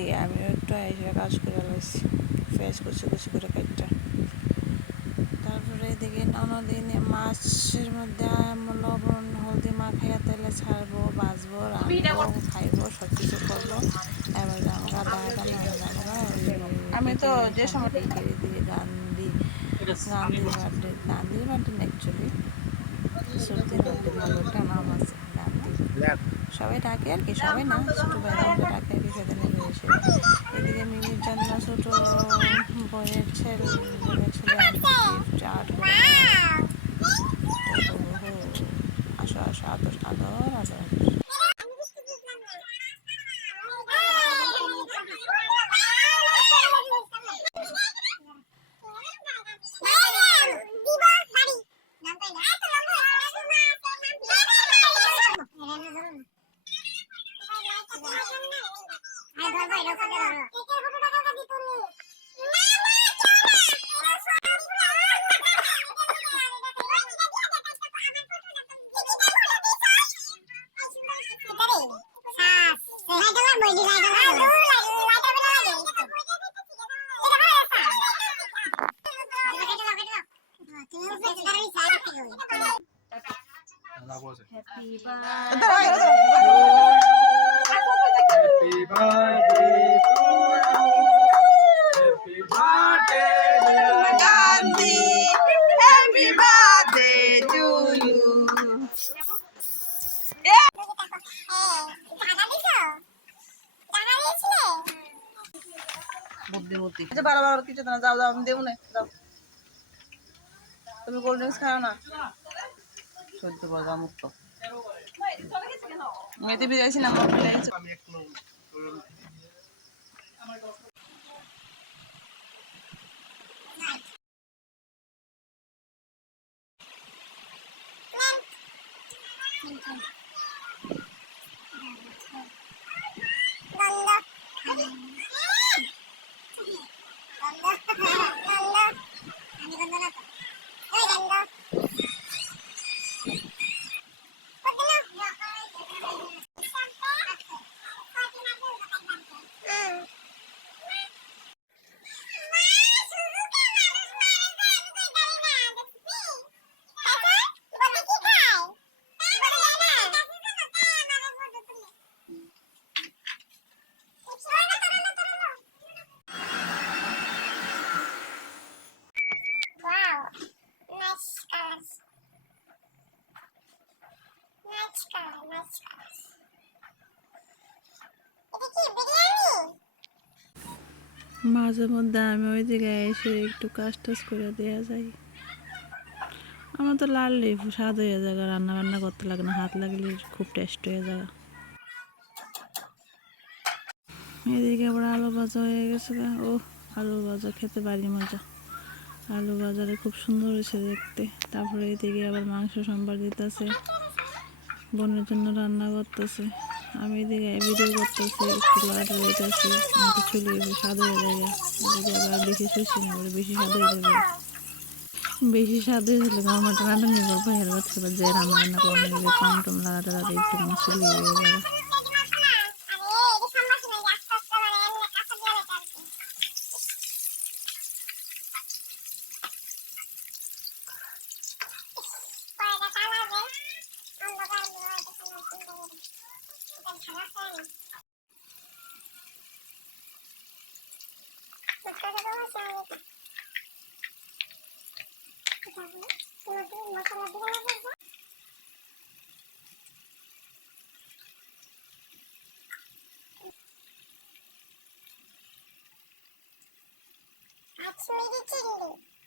এদিকে আমিও একটু এসে কাজ করে লাইছি, ফেস কুচি কুচি করে কাটটা। তারপরে এদিকে ননদিনে মাছের মধ্যে লবণ হলদি মাখাইয়া তেলে ছাড়বো, বাজবো, রাঁধবো, খাইবো, সব কিছু করবো। এবার আমরা আমরা আমি তো যে সময় দিয়ে গান্ধীর বার্থডে অ্যাকচুয়ালি সত্যির বার্থডে ভালো একটা নাম আছে গান্ধী, সবাই ডাকে আর কি, সবাই না, ছোটো ভাইকে ডাকে আর কি। সেদিনে এসে এদিকে মিমির জন্য ছোটো বোনের ছেলে গিফট আর্ট করে আসো আসো, আদর আদর আদর। Happy birthday to you. Happy birthday, dear Gandhi. Happy birthday to you. বারবার কিছু না, যাও যাও, আমি দেবো না, যাও। তুমি কোল্ড ড্রিঙ্কস খাও না? সহ্য করবা মুক্ত মেয়েতে বিদাইছিলাম। মাঝে মধ্যে আমি ওই জায়গায় এসে একটু কাজ টাজ করে দেওয়া যায়। আমার তো লাড়লেই স্বাদ হয়ে যায়, রান্না বান্না করতে লাগে না, হাত লাগলে খুব টেস্ট হয়ে যায়। এদিকে আবার আলু ভাজা হয়ে গেছে। ও আলু ভাজা খেতে বাড়ি মজা, আলু ভাজারে খুব সুন্দর হয়েছে দেখতে। তারপরে এদিকে আবার মাংস সম্বার দিতেছে, বোনের জন্য রান্না করতেছে। আমি এদিকে ভিডিও করতেছি, একটু লাড়া দিতেছি, আমাকে চলে যাবে, স্বাদ হয়ে যায়। এদিকে আবার বেশি শুষি না, বলে বেশি স্বাদ হয়ে যাবে। বেশি স্বাদ হয়ে গেলে আমার রান্না নিয়ে গল্প হেরে বাচ্চা যে রান্না বান্না করে নিবে, কম টম লাগাতে লাগে একটু চুলি হয়ে যাবে। Kaçmayı geçelim.